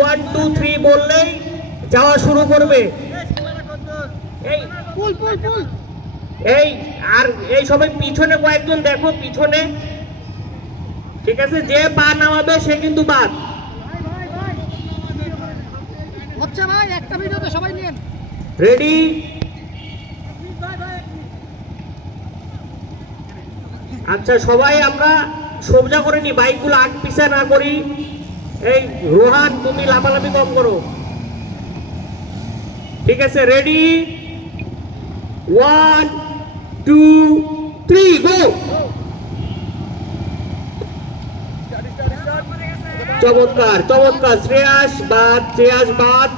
1 2 3 বললেই যাওয়া শুরু করবে। এই আর এই সবাই পিছনে কয়েকজন দেখো, পিছনে, ঠিক আছে? যে পা নামাবে সে কিন্তু বাদ। আচ্ছা ভাই, একটা ভিডিওতে সবাই নিন। রেডি? আচ্ছা সবাই আমরা সোজা করে নি, বাইকগুলো আগ পিছা না করি। এই রোহান তুমি লাফালাফি কম করো, ঠিক আছে? রেডি? 1 2 3 গো। চমৎকার চমৎকার। শ্রেয়াস বাদ।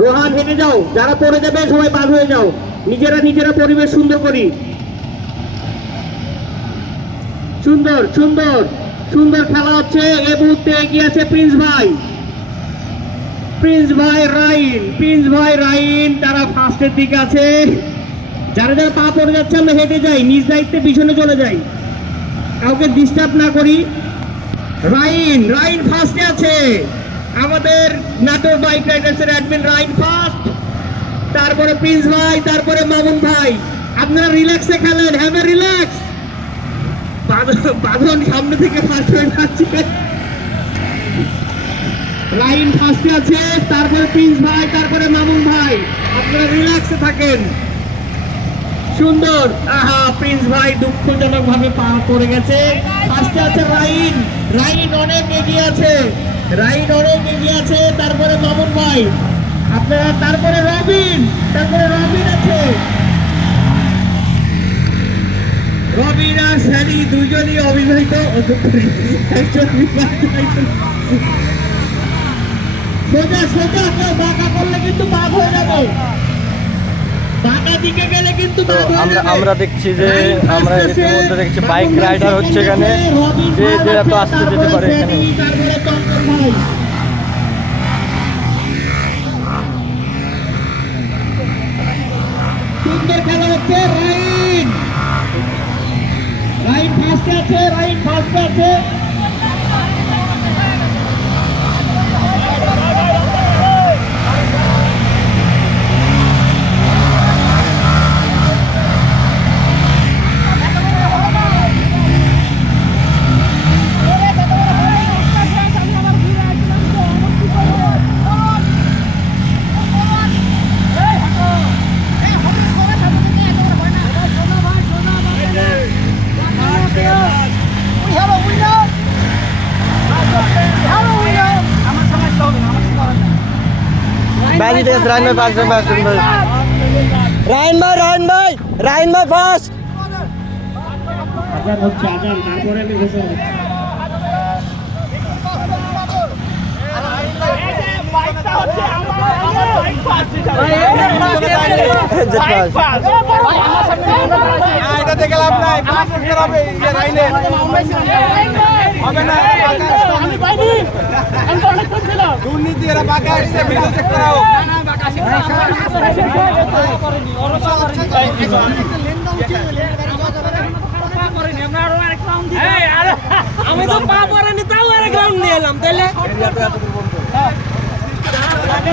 রোহান হেঁটে যাও, যারা পড়ে যাবে সবাই বাদ হয়ে যাও, নিজেরা পরিবেশ সুন্দর করি। সুন্দর সুন্দর সুন্দর খেলা হচ্ছে। এই মুহূর্তে এগিয়ে আছে প্রিন্স ভাই রাইন, তারা ফার্স্টের দিকে আছে। যারা যারা পা পড়ে যাচ্ছে আমরা হেঁটে যাই, নিজ দায়িত্বে পিছনে চলে যাই, কাউকে ডিস্টার্ব না করি। রাইন ফার্স্টে আছে, আমাদের নাটোর বাইক রাইডার্সের অ্যাডমিন রাইন ফার্স্ট, তারপরে প্রিন্স ভাই, তারপরে মামুন ভাই। আপনারা রিল্যাক্সে খেলেন, হ্যাভ এ রিল্যাক্স। বাঁধন সামনে থেকে ফার্স্ট হয়ে যাচ্ছে। রাইন ফার্স্টে আছে, তারপরে প্রিন্স ভাই, তারপরে মামুন ভাই। আপনারা রিল্যাক্সে থাকেন। সুন্দর। আহা, প্রিন্স ভাই দুঃখজনক ভাবে পা পড়ে গেছে। ফার্স্টে আছে রাইন অনেক এগিয়ে আছে, তারপরে মামুন ভাই, আপনারা, তারপরে রবিন আছে। রবিন আর স্যালি দুজনই অবিবাহিত, একজন বিবাহিত। সোজা কেউ বাঁকা করলে কিন্তু বাদ হয়ে যাবে, বাঁকা দিকে গেলে কিন্তু বাদ হয়ে যাবে। আমরা দেখছি যে আমরা ইতিমধ্যে দেখছি বাইক রাইডার হচ্ছে এখানে, যে এত আস্তে যেতে পারে এখানে। সুন্দর খেলা হচ্ছে। রাইন ফার্স্টে আছে। রাইন ভাই ফার্স্ট। আজান হচ্ছে, তারপরে আমি ঘোষণা দুর্নীতি এরা বাঁকা আসছে, ভিডিও চেক করাও। আমি তো পা পড়েনি, তাও আরেক রাউন্ড নিয়ে এলাম, তাইলে আমি